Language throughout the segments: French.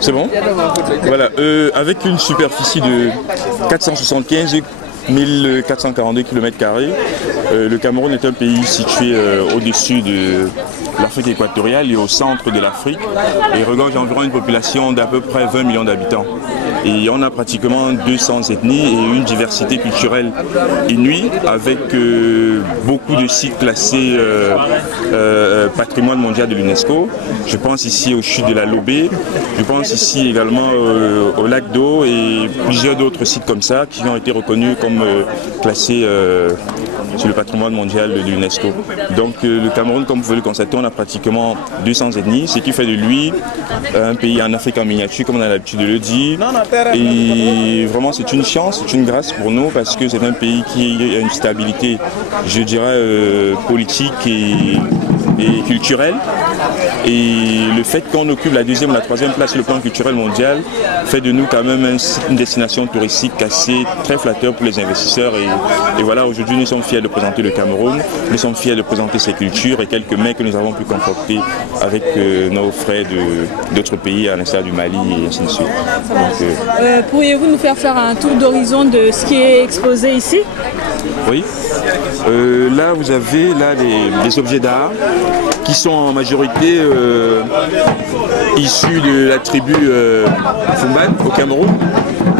C'est bon? Voilà, avec une superficie de 475 1442 km², le Cameroun est un pays situé au-dessus de l'Afrique équatoriale et au centre de l'Afrique et regorge environ une population d'à peu près 20 millions d'habitants. Et on a pratiquement 200 ethnies et une diversité culturelle inouïe avec beaucoup de sites classés patrimoine mondial de l'UNESCO. Je pense ici aux chutes de la Lobé, je pense ici également au lac d'eau et plusieurs d'autres sites comme ça qui ont été reconnus comme classés sur le patrimoine mondial de l'UNESCO. Donc le Cameroun, comme vous pouvez le constater, on a pratiquement 200 ethnies, ce qui fait de lui un pays en Afrique en miniature, comme on a l'habitude de le dire. Et vraiment c'est une chance, c'est une grâce pour nous parce que c'est un pays qui a une stabilité, je dirais, politique et culturelle. Et le fait qu'on occupe la deuxième ou la troisième place sur le plan culturel mondial fait de nous quand même une destination touristique assez très flatteur pour les investisseurs. Et voilà, aujourd'hui nous sommes fiers de présenter le Cameroun, nous sommes fiers de présenter ses cultures et quelques mets que nous avons pu concocter avec nos frères d'autres pays, à l'instar du Mali et ainsi de suite. Pourriez-vous nous faire un tour d'horizon de ce qui est exposé ici? Oui. Là vous avez des objets d'art qui sont en majorité issus de la tribu Fumban au Cameroun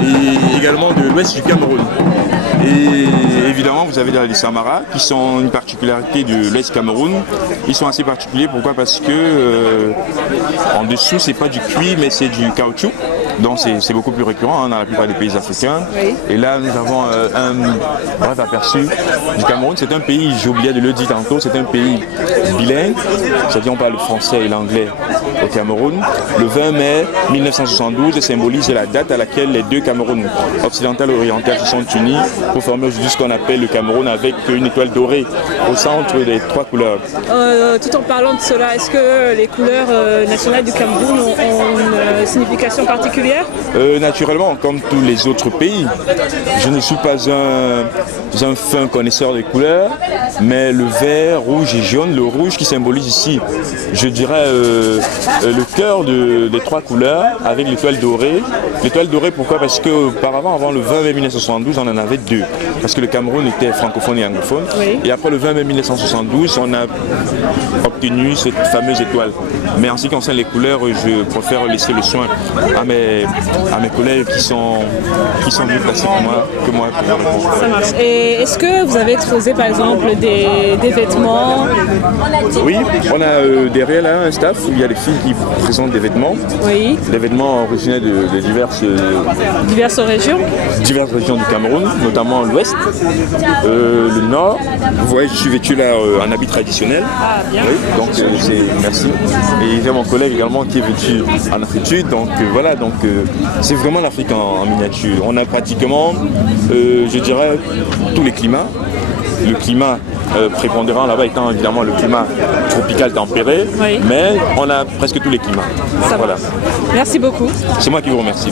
et également de l'ouest du Cameroun. Et évidemment, vous avez les Samara qui sont une particularité de l'Est Cameroun. Ils sont assez particuliers, pourquoi? Parce que en dessous, c'est pas du cuir, mais c'est du caoutchouc. Donc c'est beaucoup plus récurrent dans la plupart des pays africains. Oui. Et là, nous avons un bref aperçu du Cameroun. C'est un pays, j'ai oublié de le dire tantôt, c'est un pays bilingue. C'est-à-dire on parle le français et l'anglais au Cameroun. Le 20 mai 1972 symbolise la date à laquelle les deux Camerouns occidental et oriental se sont unis pour former aujourd'hui ce qu'on appelle le Cameroun avec une étoile dorée au centre des trois couleurs. Tout en parlant de cela, est-ce que les couleurs nationales du Cameroun ont une signification particulière? Naturellement, comme tous les autres pays, je ne suis pas un fin connaisseur des couleurs, mais le vert, rouge et jaune, le rouge qui symbolise ici, je dirais, le cœur des trois couleurs avec l'étoile dorée. L'étoile dorée, pourquoi? Parce qu'auparavant, avant le 20 mai 1972, on en avait deux, parce que le Cameroun était francophone et anglophone. Oui. Et après le 20 mai 1972, on a obtenu cette fameuse étoile. Mais en ce qui concerne les couleurs, je préfère laisser le soin à mes collègues qui sont mieux placés que moi pour répondre. Ça marche. Et est-ce que vous avez exposé par exemple des vêtements? Oui, on a derrière là un staff où il y a des filles qui présentent des vêtements. Oui. Des vêtements originaires de diverses régions. Diverses régions du Cameroun, notamment l'ouest, le nord. Vous voyez, je suis vêtu là en habit traditionnel. Ah, bien. Oui, donc merci. Et j'ai mon collègue également qui est vêtu en Afrique du Sud. Donc voilà, donc c'est vraiment l'Afrique en miniature. On a pratiquement, je dirais, tous les climats. Le climat prépondérant là-bas étant évidemment le climat tropical tempéré, oui. Mais on a presque tous les climats. Voilà. Merci beaucoup. C'est moi qui vous remercie.